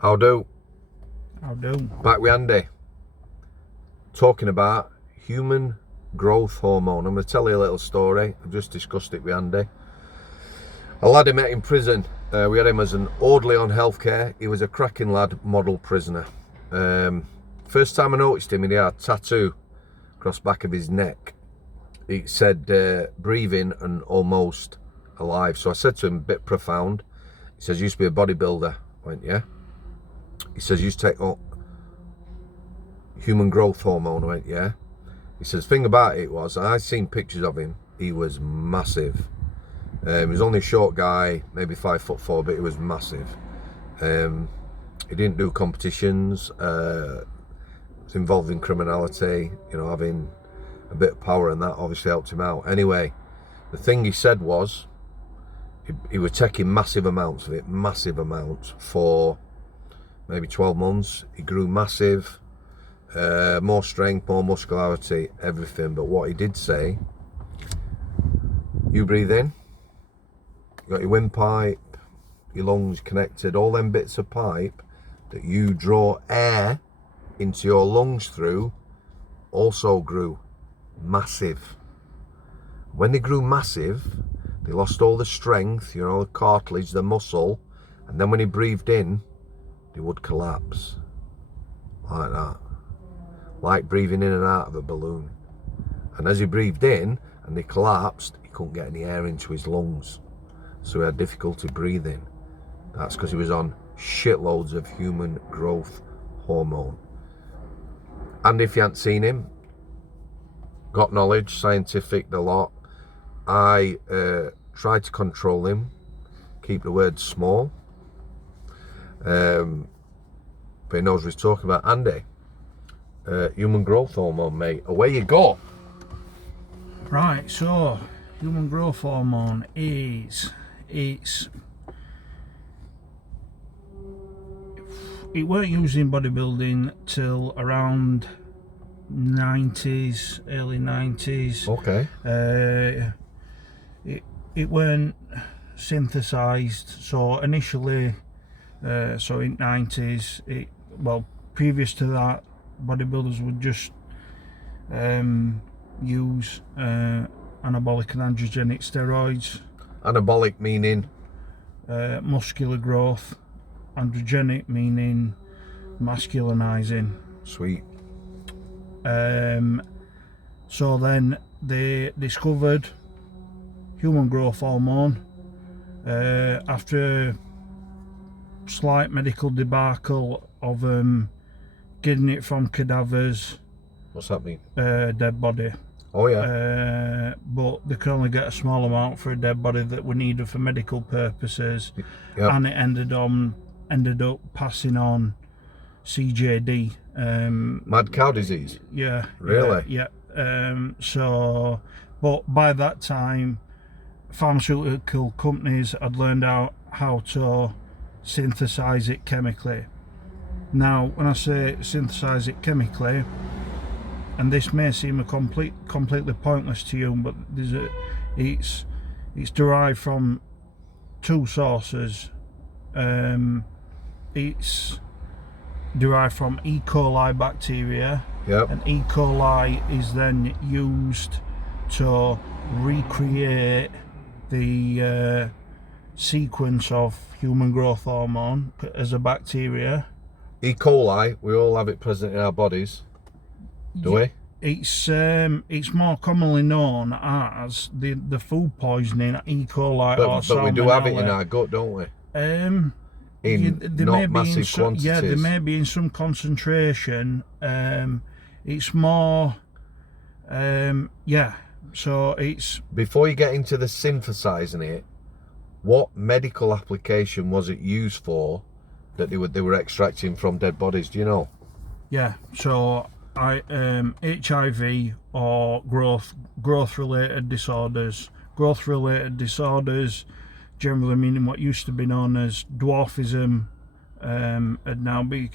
How do? How do? Back with Andy. Talking about human growth hormone. I'm going to tell you a little story. I've just discussed it with Andy. A lad I met in prison. We had him as an orderly on healthcare. He was a cracking lad, model prisoner. First time I noticed him, he had a tattoo across the back of his neck. It said breathing and almost alive. So I said to him, a bit profound. He says, used to be a bodybuilder. I went, yeah. He says, used to take human growth hormone. I went, yeah. He says, thing about it was, I seen pictures of him. He was massive. He was only a short guy, maybe 5'4", but he was massive. He didn't do competitions. Was involved in criminality. You know, having a bit of power, and that obviously helped him out. Anyway, the thing he said was, he was taking massive amounts of it, massive amounts for maybe 12 months. He grew massive, more strength, more muscularity, everything. But what he did say, you breathe in, you got your windpipe, your lungs connected, all them bits of pipe that you draw air into your lungs through also grew massive. When they grew massive, they lost all the strength, you know, the cartilage, the muscle, and then when he breathed in, they would collapse. Like that. Like breathing in and out of a balloon. And as he breathed in and they collapsed, he couldn't get any air into his lungs. So he had difficulty breathing. That's because he was on shitloads of human growth hormone. And if you hadn't seen him, got knowledge, scientific, the lot. I tried to control him, keep the words small. But he knows what he's talking about. Andy, human growth hormone, mate. Away you go. Right, so human growth hormone it weren't used in bodybuilding till around 90s, early 90s. Okay. It weren't synthesized, so initially, so in 90s, previous to that, bodybuilders would just use anabolic and androgenic steroids. Anabolic meaning? Muscular growth. Androgenic meaning masculinizing. Sweet. So then they discovered human growth hormone after a slight medical debacle of getting it from cadavers. What's that mean? Dead body. Oh yeah. But they could only get a small amount for a dead body that were needed for medical purposes. Yep. And it ended up passing on CJD. Mad cow disease? Yeah. Really? Yeah. But by that time, pharmaceutical companies had learned out how to synthesize it chemically. Now, when I say synthesize it chemically, and this may seem completely pointless to you, but it's derived from two sources. It's derived from E. coli bacteria. Yep. And E. coli is then used to recreate the sequence of human growth hormone as a bacteria. E. coli, we all have it present in our bodies, do we? It's more commonly known as the food poisoning E. coli or salmonella. But we do have it in our gut, don't we? Not massive quantities. Yeah, they may be in some concentration. It's more, so it's... Before you get into the synthesizing it, what medical application was it used for that they were extracting from dead bodies? Do you know? Yeah, so HIV or growth related disorders. Growth related disorders, generally meaning what used to be known as dwarfism, had now been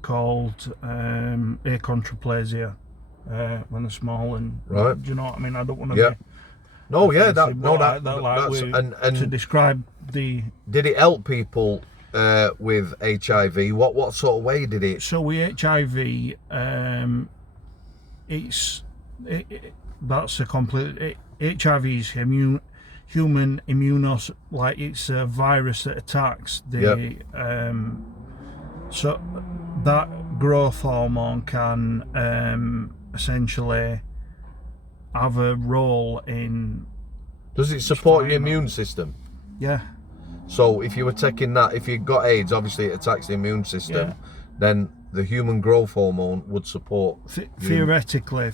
called achondroplasia when they're small. And right. Do you know what I mean? I don't want to. Yeah. Be no, yeah, to describe the... did it help people with HIV? What sort of way did it? So with HIV, that's a complete. HIV is human immunos, like it's a virus that attacks the. So that growth hormone can essentially have a role in. Does it support your immune system? Yeah. So if you were taking that, if you got AIDS, obviously it attacks the immune system. Yeah. Then the human growth hormone would support. Theoretically,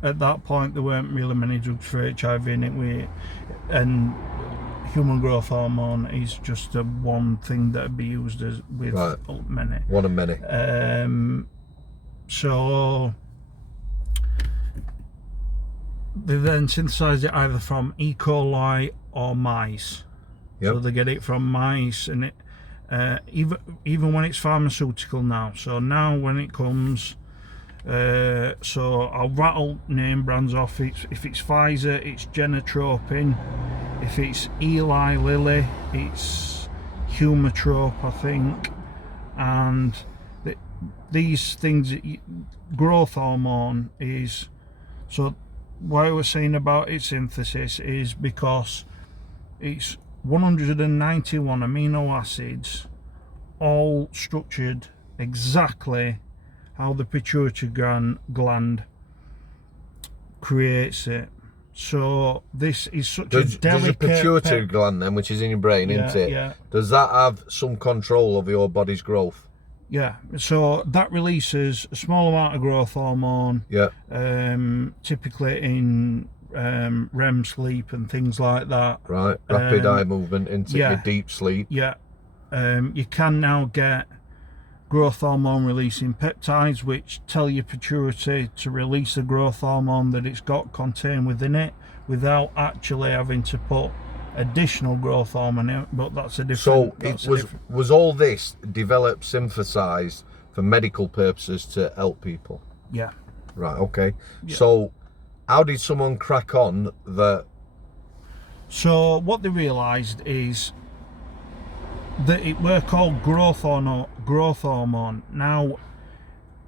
at that point there weren't really many drugs for HIV in it. And human growth hormone is just one thing that would be used with many. One of many. So they then synthesize it either from E. coli or mice. Yep. So they get it from mice, and it even when it's pharmaceutical now. So now when it comes, so I'll rattle name brands off. If it's Pfizer, it's Genotropin. If it's Eli Lilly, it's Humatrope, I think. And these things, growth hormone is, so what I was saying about its synthesis is because it's 191 amino acids, all structured exactly how the pituitary gland creates it. So this is such a delicate. There's a pituitary gland then, which is in your brain, isn't it? Yeah. Does that have some control over your body's growth? Yeah. So that releases a small amount of growth hormone. Yeah. Typically in REM sleep and things like that. Right. Rapid eye movement into your deep sleep. Yeah. You can now get growth hormone releasing peptides, which tell your pituitary to release the growth hormone that it's got contained within it, without actually having to put additional growth hormone in. But that's a different. So was all this developed, synthesized for medical purposes to help people? Yeah. Right. Okay. Yeah. So how did someone crack on that? So what they realised is that it were called growth hormone. Now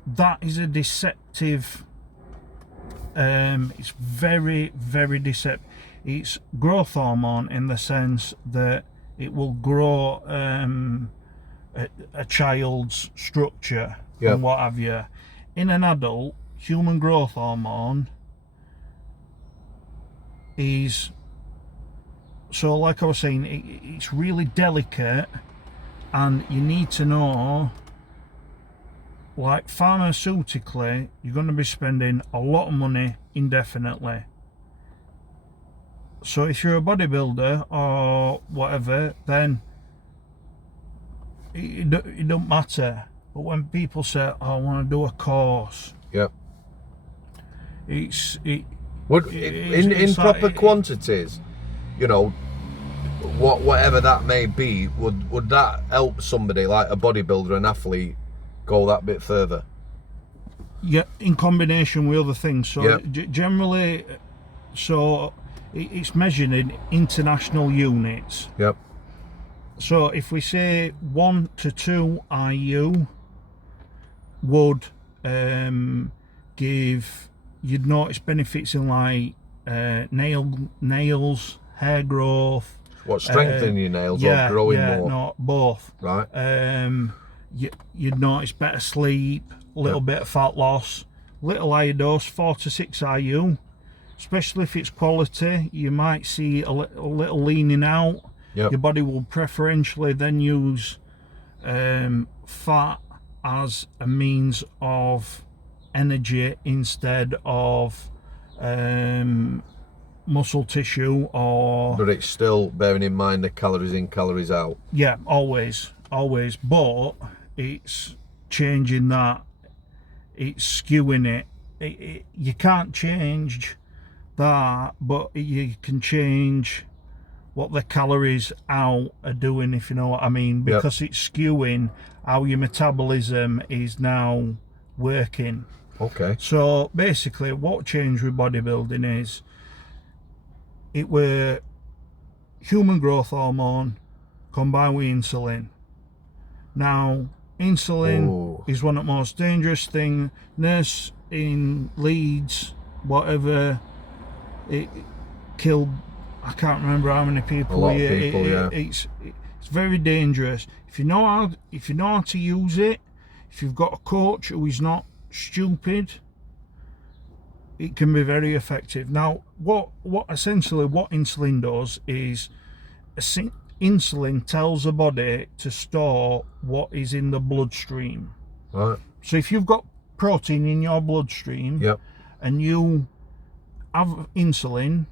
that is a deceptive. It's very, very deceptive. It's growth hormone in the sense that it will grow a child's structure and what have you. In an adult, human growth hormone is, so like I was saying, it's really delicate, and you need to know, like pharmaceutically, you're going to be spending a lot of money indefinitely. So if you're a bodybuilder or whatever, then it don't matter. But when people say, oh, I want to do a course, in proper quantities, you know, whatever that may be, would that help somebody like a bodybuilder, an athlete, go that bit further? Yeah, in combination with other things. So generally, so it's measured in international units. Yep. So if we say 1 to 2 IU would give, you'd notice benefits in like nails, hair growth. What, strengthening your nails or growing more? No, both. Right. You'd notice better sleep, a little bit of fat loss, little higher dose, 4 to 6 IU. Especially if it's quality, you might see a little leaning out. Your body will preferentially then use fat as a means of energy instead of muscle tissue or. But it's still bearing in mind the calories in, calories out. Yeah, always. But it's changing that. It's skewing it. You can't change that, but you can change what the calories out are doing, if you know what I mean, because it's skewing how your metabolism is now working. Okay. So basically what changed with bodybuilding is it were human growth hormone combined with insulin. Now, insulin is one of the most dangerous things. Nurse in Leeds, whatever, it killed, I can't remember how many people. A lot of people, It's very dangerous. If you know how to use it, if you've got a coach who is not stupid, it can be very effective. Now, what essentially what insulin does is insulin tells the body to store what is in the bloodstream. Right. So if you've got protein in your bloodstream, Yep. and you have insulin,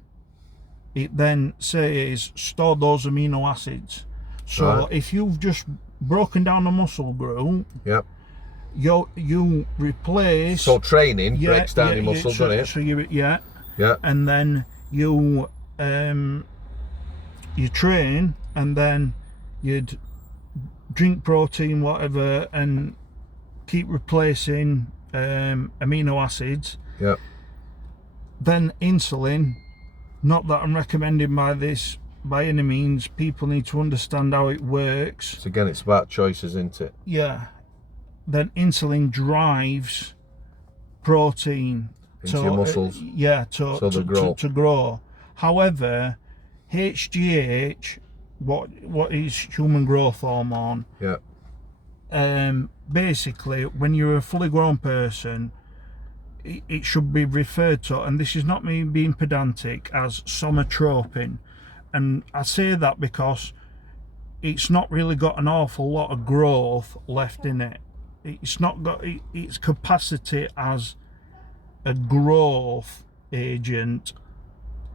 it then says store those amino acids. So Right. if you've just broken down a muscle group, Yep. you replace. So training breaks down your muscle, so, doesn't it? So you Yeah. and then you train, and then you'd drink protein, whatever, and keep replacing amino acids. Yeah. Then insulin, not that I'm recommending by any means, people need to understand how it works. So again, it's about choices, isn't it? Yeah. Then insulin drives protein Into your muscles. To grow. However, HGH, what is human growth hormone? Yeah. Basically, when you're a fully grown person, it should be referred to, and this is not me being pedantic, as somatropin. And I say that because it's not really got an awful lot of growth left in it. It's not got its capacity as a growth agent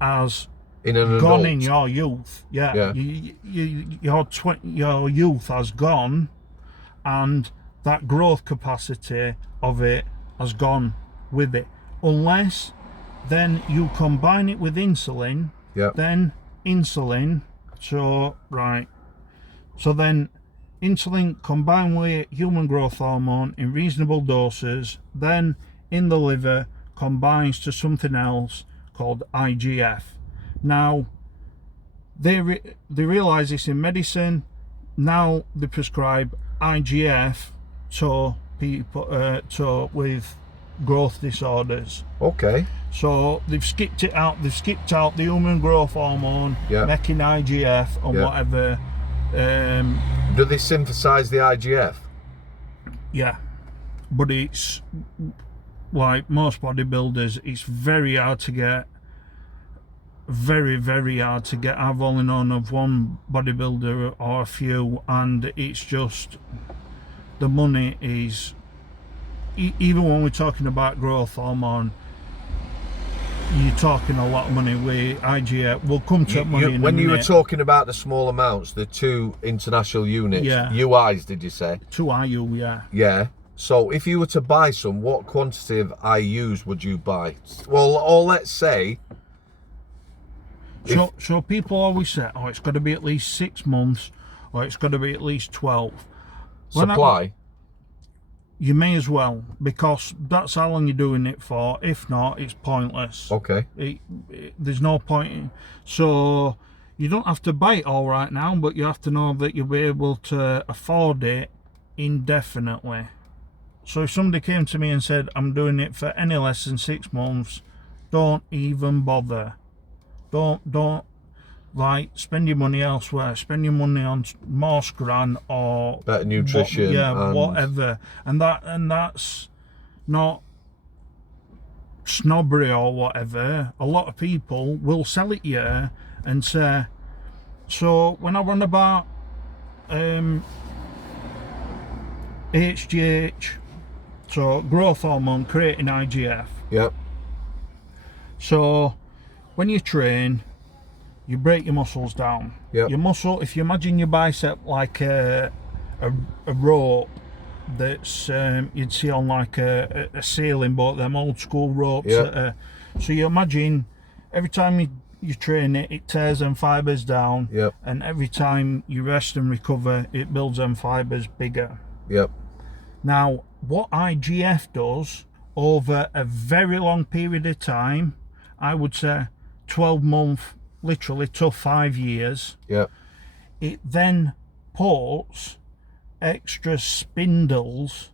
as In an gone adult. in your youth. Yeah. Your youth has gone, and that growth capacity of it has gone with it. Unless then you combine it with insulin. Yeah. Then insulin. So then insulin combined with human growth hormone in reasonable doses, then in the liver combines to something else called IGF. Now, they realize this in medicine. Now they prescribe IGF to people with growth disorders. Okay. So they've skipped it out. They've skipped out the human growth hormone, making IGF and whatever. Do they synthesize the IGF? Yeah, but it's like most bodybuilders, it's very hard to get. Very, very hard to get. I've only known of one bodybuilder or a few, and it's just the money is. Even when we're talking about growth hormone, you're talking a lot of money with IGF. We'll come to money in when a you were minute. talking about the small amounts, the 2 international units, UIs, did you say? 2 IU, yeah. Yeah. So if you were to buy some, what quantity of IUs would you buy? Well, or let's say. So people always say, oh, it's got to be at least 6 months, or it's got to be at least 12. Supply? You may as well, because that's how long you're doing it for. If not, it's pointless. Okay. There's no point. So you don't have to buy it all right now, but you have to know that you'll be able to afford it indefinitely. So if somebody came to me and said, I'm doing it for any less than 6 months, don't even bother. Don't like spend your money elsewhere. Spend your money on more scran or better nutrition. Whatever. And that's not snobbery or whatever. A lot of people will sell it here and say, so when I run about HGH, so growth hormone creating IGF. Yep. So when you train, you break your muscles down. Yep. Your muscle, if you imagine your bicep like a rope that's you'd see on like a sailing boat, them old school ropes. Yep. So you imagine every time you train it, it tears them fibres down. Yep. And every time you rest and recover, it builds them fibres bigger. Yep. Now, what IGF does over a very long period of time, I would say 12 months, literally to 5 years, Yep. it then puts extra spindles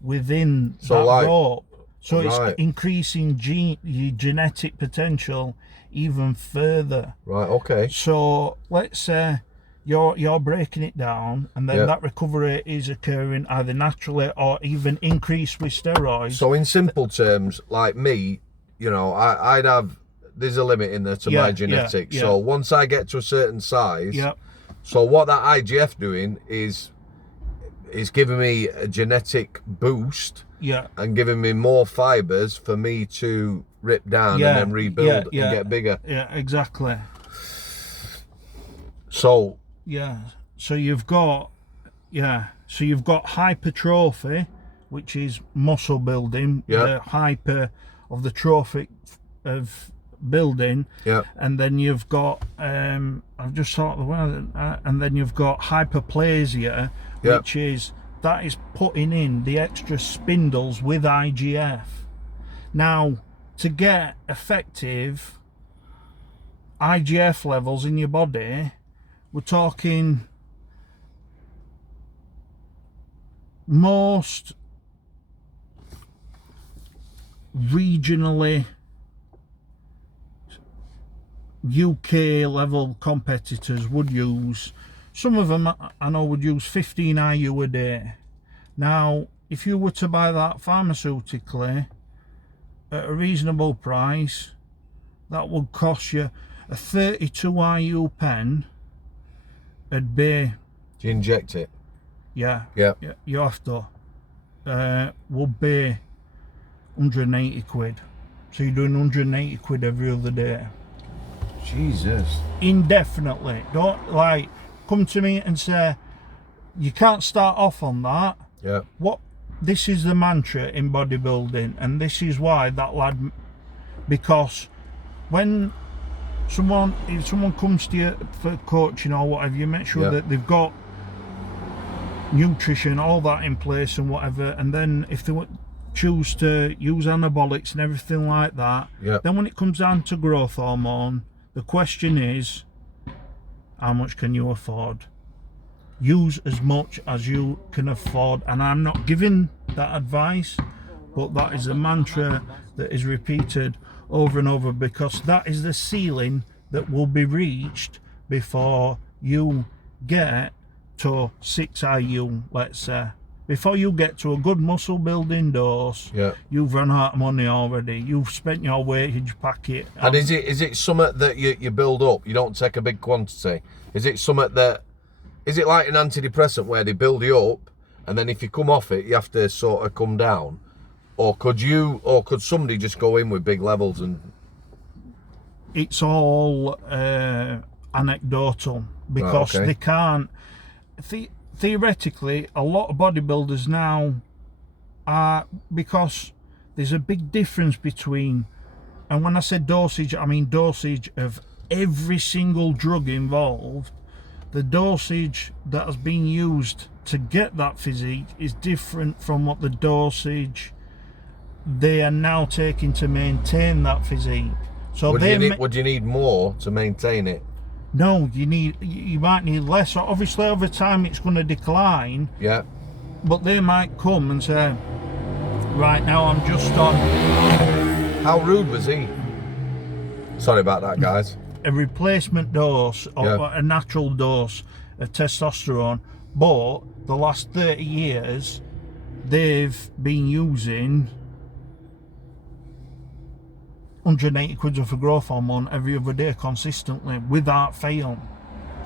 within So, that like, rope. So right. it's increasing your genetic potential even further. Right, okay. So let's say you're breaking it down, and then that recovery is occurring either naturally or even increased with steroids. So in simple terms, like me, you know, I'd have, there's a limit in there to my genetics. So once I get to a certain size, so what that IGF doing is giving me a genetic boost, and giving me more fibers for me to rip down and then rebuild and get bigger. Yeah, exactly. So so you've got hypertrophy, which is muscle building, the hyper of the trophic of building, and then you've got I've just thought the word, and then you've got hyperplasia, which is putting in the extra spindles with IGF. Now, to get effective IGF levels in your body, we're talking most regionally UK level competitors would use, some of them I know would use 15 IU a day. Now, if you were to buy that pharmaceutically at a reasonable price, that would cost you a 32 IU pen. It'd be... Do you inject it? Yeah, you have to. Would be 180 quid. So you're doing 180 quid every other day. Jesus. Indefinitely. Don't, like, come to me and say, you can't start off on that. This is the mantra in bodybuilding, and this is why that lad, because when if someone comes to you for coaching or whatever, you make sure that they've got nutrition, all that in place and whatever, and then if they choose to use anabolics and everything like that, then when it comes down to growth hormone, the question is, how much can you afford? Use as much as you can afford, and I'm not giving that advice, but that is a mantra that is repeated over and over, because that is the ceiling that will be reached before you get to 6 IU, let's say. Before you get to a good muscle building dose, you've run out of money already. You've spent your wage packet. And is it something that you build up? You don't take a big quantity. Is it something that, is it like an antidepressant where they build you up, and then if you come off it, you have to sort of come down? Or could somebody just go in with big levels and... It's all anecdotal, because they can't... Theoretically, a lot of bodybuilders now are, because there's a big difference between, and when I say dosage, I mean dosage of every single drug involved. The dosage that has been used to get that physique is different from what the dosage they are now taking to maintain that physique. So would you need more to maintain it? No, you might need less. So obviously over time it's going to decline. But they might come and say, right now I'm just on... How rude was he? Sorry about that, guys. A replacement dose, or a natural dose of testosterone, but the last 30 years they've been using 180 quid of growth hormone every other day consistently without fail.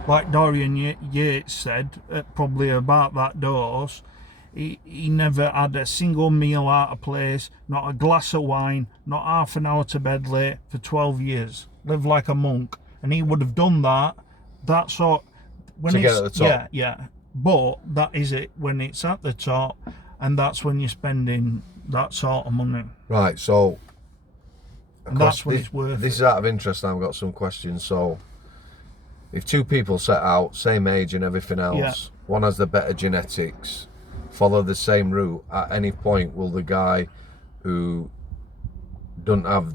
Like Dorian Yates said, probably about that dose, he never had a single meal out of place, not a glass of wine, not half an hour to bed late for 12 years. Lived like a monk. And he would have done that sort when to it's get at the top. But that is it when it's at the top, and that's when you're spending that sort of money. Right, so and that's when it's worth it. This is out of interest, and I've got some questions. So if two people set out, same age and everything else, one has the better genetics, follow the same route, at any point will the guy who doesn't have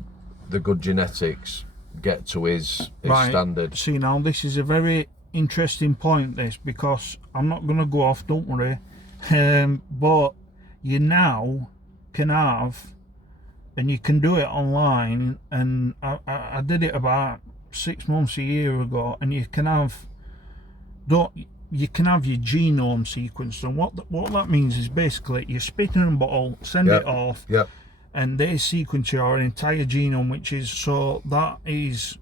the good genetics get to his standard? See, now this is a very interesting point, this, because I'm not going to go off, don't worry. But you now can have, and you can do it online, and I did it about 6 months, a year ago, and you can have your genome sequenced. And what that means is basically you spit in a bottle, send it off, and they sequence your entire genome, which is, so that is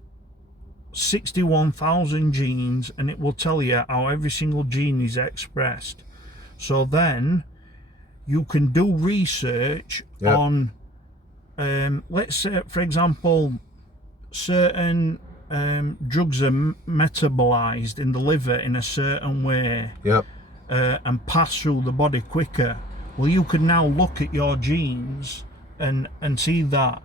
61,000 genes, and it will tell you how every single gene is expressed. So then you can do research on, let's say, for example, certain drugs are metabolized in the liver in a certain way, and pass through the body quicker. Well, you can now look at your genes and see that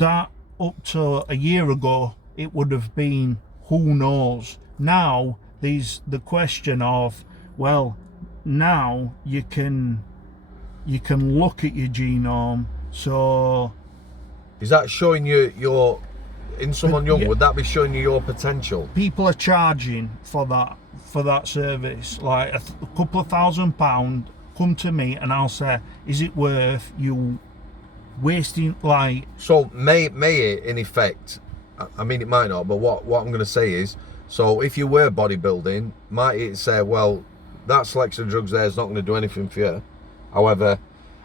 up to a year ago it would have been who knows. Now there's the question of, well, now you can look at your genome. So is that showing you your, in someone young, would that be showing you your potential? People are charging for that service, like a couple of £1,000. Come to me and I'll say, is it worth you wasting, like... So may it, in effect, I mean, it might not, but what I'm going to say is, so if you were bodybuilding, might it say, well, that selection of drugs there is not going to do anything for you. However,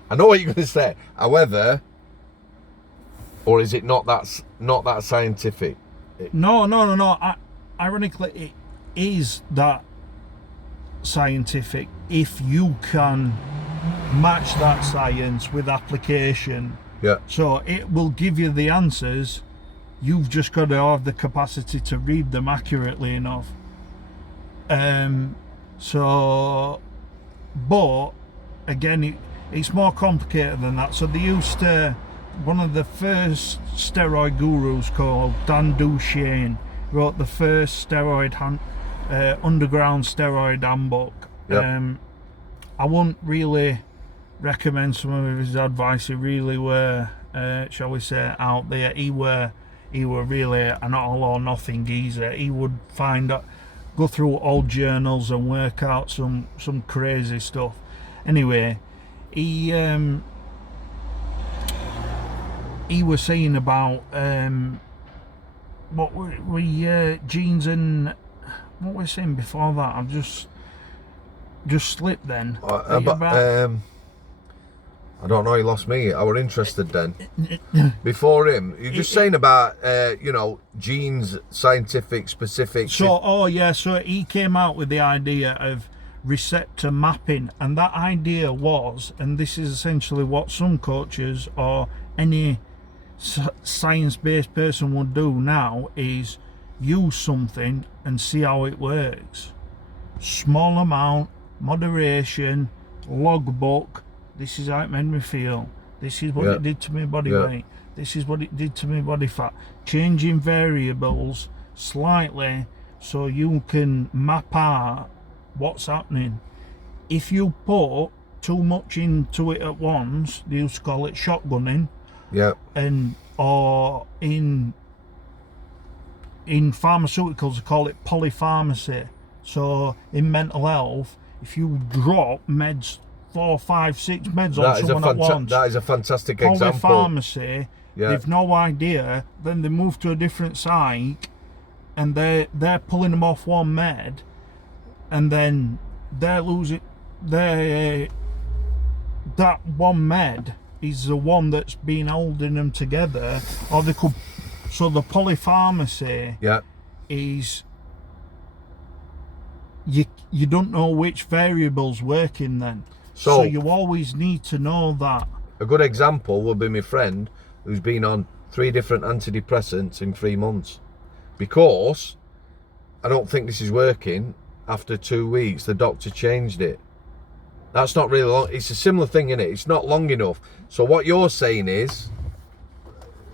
I know what you're going to say. However, or is it not that scientific? No. Ironically, it is that scientific if you can match that science with application. So it will give you the answers. You've just got to have the capacity to read them accurately enough. So, but again, it's more complicated than that. So they used to, one of the first steroid gurus called Dan Duchesne wrote the first underground steroid handbook. I wouldn't really recommend some of his advice. He really were, shall we say, out there. He were really an all or nothing geezer. He would go through old journals and work out some crazy stuff. Anyway, he was saying about what were genes, and what were we saying before that? I've just slipped then. I don't know, he lost me. I were interested then. Before him, you're just saying about, genes, scientific, specific. So he came out with the idea of receptor mapping, and that idea was, and this is essentially what some coaches or any science-based person would do now, is use something and see how it works. Small amount, moderation, logbook. This is how it made me feel. This is what it did to my body weight. This is what it did to my body fat. Changing variables slightly so you can map out what's happening. If you put too much into it at once, they used to call it shotgunning. Or in pharmaceuticals they call it polypharmacy. So in mental health, if you drop meds, 4, 5, 6 meds on someone at once, that is a fantastic example. Polypharmacy, they've no idea. Then they move to a different psych, and they're pulling them off one med, and then they're losing. That one med is the one that's been holding them together, or they could. So the polypharmacy is you don't know which variable's working then. So you always need to know that. A good example would be my friend who's been on 3 different antidepressants in 3 months. Because I don't think this is working, after 2 weeks the doctor changed it. That's not really long. It's a similar thing, innit? It's not long enough. So what you're saying is,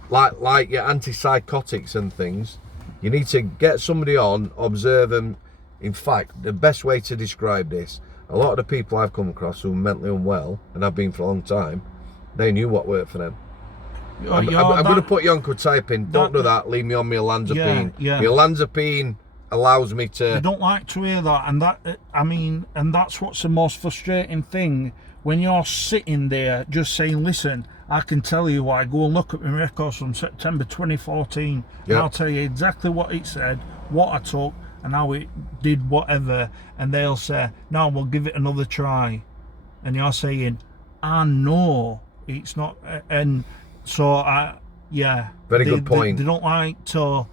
like your antipsychotics and things, you need to get somebody on, observe them. In fact, the best way to describe this, a lot of the people I've come across who are mentally unwell, and have been for a long time, they knew what worked for them. I'm going to put you on, could type in, don't do that, leave me on my olanzapine. My olanzapine allows me They to. don't like to hear that, and and that's what's the most frustrating thing, when you're sitting there just saying, listen, I can tell you why, go and look at my records from September 2014, Yeah. and I'll tell you exactly what it said, what I took, and how it did whatever, and they'll say, no, we'll give it another try. And you're saying, I know it's not, and so Very good point. They don't like to,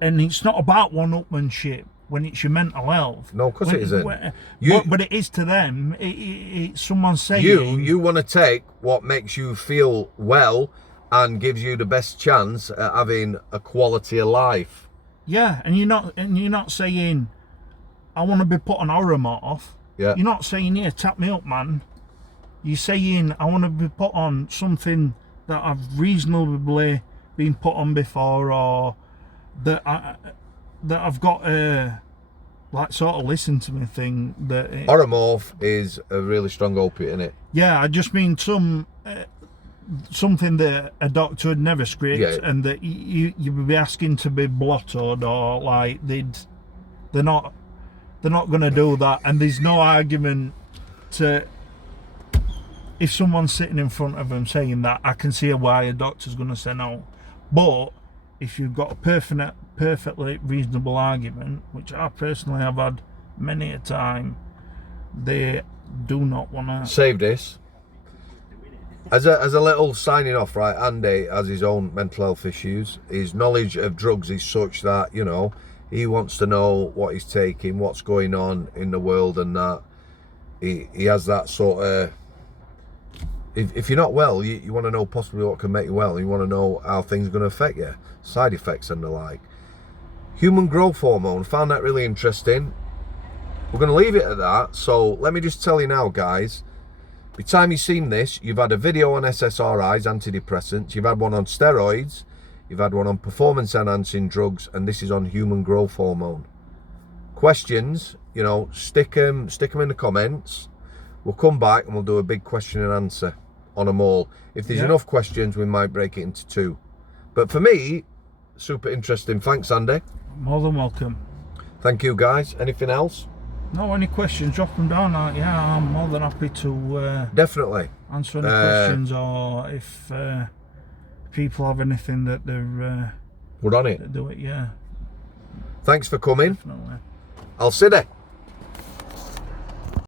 and it's not about one-upmanship when it's your mental health. No, of course it isn't. But it is to them. It's someone saying you want to take what makes you feel well and gives you the best chance at having a quality of life. yeah, and you're not saying, I want to be put on Hormone. Yeah. You're not saying, here, tap me up, man. You're saying, I want to be put on something that I've reasonably been put on before, or that I've got a like sort of listen to me thing. That Oromorph is a really strong opiate, isn't it? yeah, I just mean something that a doctor would never script, Yeah. and that you would be asking to be blotted, or like they're not going to do that, and there's no argument to. If someone's sitting in front of them saying that, I can see why a doctor's going to say no. But if you've got a perfectly reasonable argument, which I personally have had many a time, they do not want to. Save this. As a little signing off, right? Andy has his own mental health issues. His knowledge of drugs is such that, you know, he wants to know what he's taking, what's going on in the world, and that he has that sort of. If you're not well, you want to know possibly what can make you well. You want to know how things are going to affect you, side effects and the like. Human growth hormone, found that really interesting. We're going to leave it at that. So let me just tell you now, guys. By the time you've seen this, you've had a video on SSRIs, antidepressants. You've had one on steroids. You've had one on performance-enhancing drugs. And this is on human growth hormone. Questions, you know, stick them in the comments. We'll come back and we'll do a big question and answer on them all. If there's enough questions, we might break it into two. But for me, super interesting. Thanks, Andy. More than welcome. Thank you, guys. Anything else? No, any questions, drop them down. Yeah, I'm more than happy to Definitely answer any questions, or if people have anything that they're we're on it. that do it. Yeah, Thanks for coming. definitely. I'll see you.